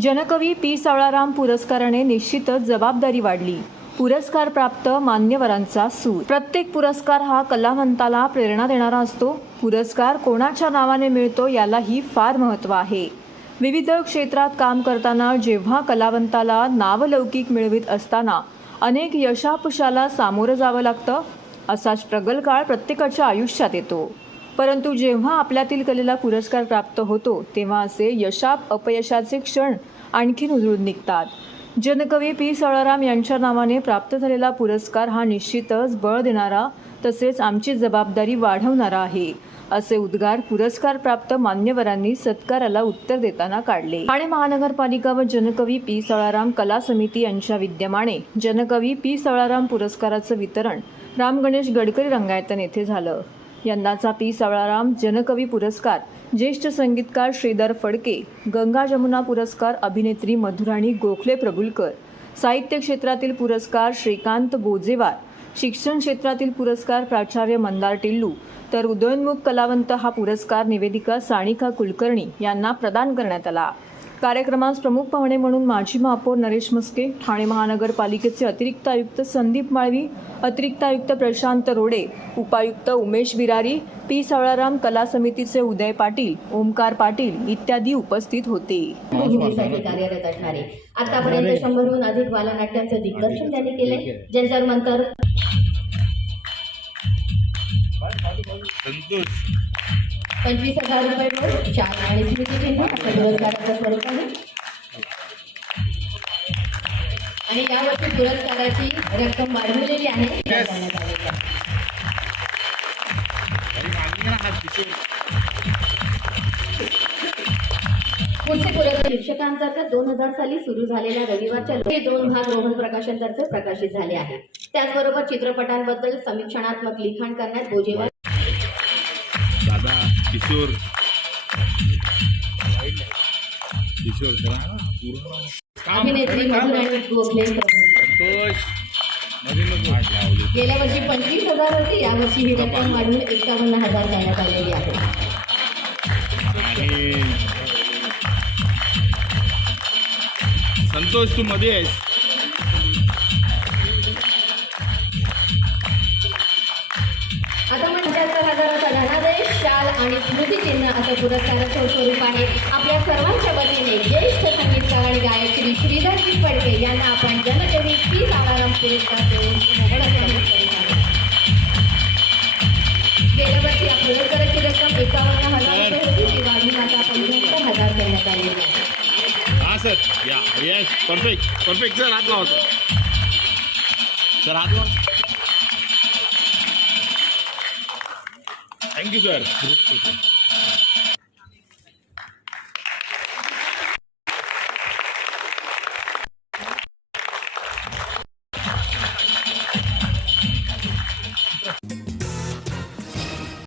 जनकवी P. Savalaram पुरस्काराने निश्चितच जबाबदारी वाढली. पुरस्कार प्राप्त मान्यवरांचा सूर. प्रत्येक पुरस्कार हा कलावंताला प्रेरणा देणारा असतो. पुरस्कार कोणाच्या नावाने मिळतो यालाही फार महत्त्व आहे. विविध क्षेत्रात काम करताना जेव्हा कलावंताला नावलौकिक मिळवित असताना अनेक यशापशाला सामोरं जावं लागतं असा स्ट्रगल काळ प्रत्येकाच्या आयुष्यात येतो. परंतु जेव्हा आपल्यातील कलेला पुरस्कार प्राप्त होतो तेव्हा असे यशाप अपयशाचे क्षण आणखीन उजळून निघतात. जनकवी पी. सळाराम यांच्या नावाने प्राप्त झालेला पुरस्कार हा निश्चितच बळ देणारा तसेच आमची जबाबदारी वाढवणारा आहे असे उद्गार पुरस्कार प्राप्त मान्यवरांनी सत्काराला उत्तर देताना काढले. ठाणे महानगरपालिका व जनकवी पी. सळाराम कला समिती यांच्या विद्यमाने जनकवी पी. सळाराम पुरस्काराचं वितरण राम गणेश गडकरी रंगायतन येथे झालं. यंदाचा पी सावळाराम जनकवी पुरस्कार. ज्येष्ठ संगीतकार श्रीधर फडके गंगा जमुना पुरस्कार अभिनेत्री मधुराणी गोखले प्रभुलकर. साहित्य क्षेत्रातील पुरस्कार श्रीकांत बोजेवार. शिक्षण क्षेत्रातील पुरस्कार प्राचार्य मंदार टिल्लू. तर उदयोन्मुख कलावंत हा पुरस्कार निवेदिका सानिका कुलकर्णी यांना प्रदान करण्यात आला. कार्यक्रमास प्रमुख पाहुणे म्हणून माजी महापौर नरेश मस्के ठाणे महानगरपालिकेचे अतिरिक्त आयुक्त संदीप माळवी अतिरिक्त आयुक्त प्रशांत रोडे उपायुक्त उमेश बिरारी पी सावळाराम कला समितीचे उदय पाटील ओमकार पाटील इत्यादी उपस्थित होते. भूमिकेसाठी कार्यरत असणारे आतापर्यंत शंभरहून अधिक बालनाट्यांचं दिग्दर्शन त्यांनी केले जंतर मंतर संतोष. पंचवीस हजार रुपये रोज चार आणि स्मृतिचिन्ह अशा पुरस्काराच्या स्वरूपाने आणि यावर्षी पुरस्काराची रक्कम वाढवलेली आहे. आहे. पुढचे पुरस्कार दोन हजार साली सुरू झालेल्या रविवारच्या हे दोन भाग रोहन प्रकाशनतर्फे प्रकाशित झाले आहेत. त्याचबरोबर चित्रपटांबद्दल समीक्षणात्मक लिखाण करण्यात बोजेवार दादा किशोर. किशोर अभिनेत्री मधुराणी संतोष. गेल्या वर्षी पंचवीस हजार होती यावर्षी ही रक्कम वाढवून एकावन्न हजार करण्यात आलेली आहे. संतोष तू मध्ये आहेस. धनादेश शाल आणि स्मृतिचिन्ह असं पुरस्काराचं स्वरूप आहे. आपल्या सर्वांच्या वतीने ज्येष्ठ संगीतकार आणि गायक श्री श्रीधर पडके यांना आपण जनकवी पी सावळाराम पुरस्कार देऊन गेल्या वर्षी या पुरस्काराची रक्कम एकावन्न हजार होती. ती आता हजार करण्यात आलेली हा सर. या यस परफेक्ट. Perfect sir. हात लावा सर. सर हात लावा. Thank you sir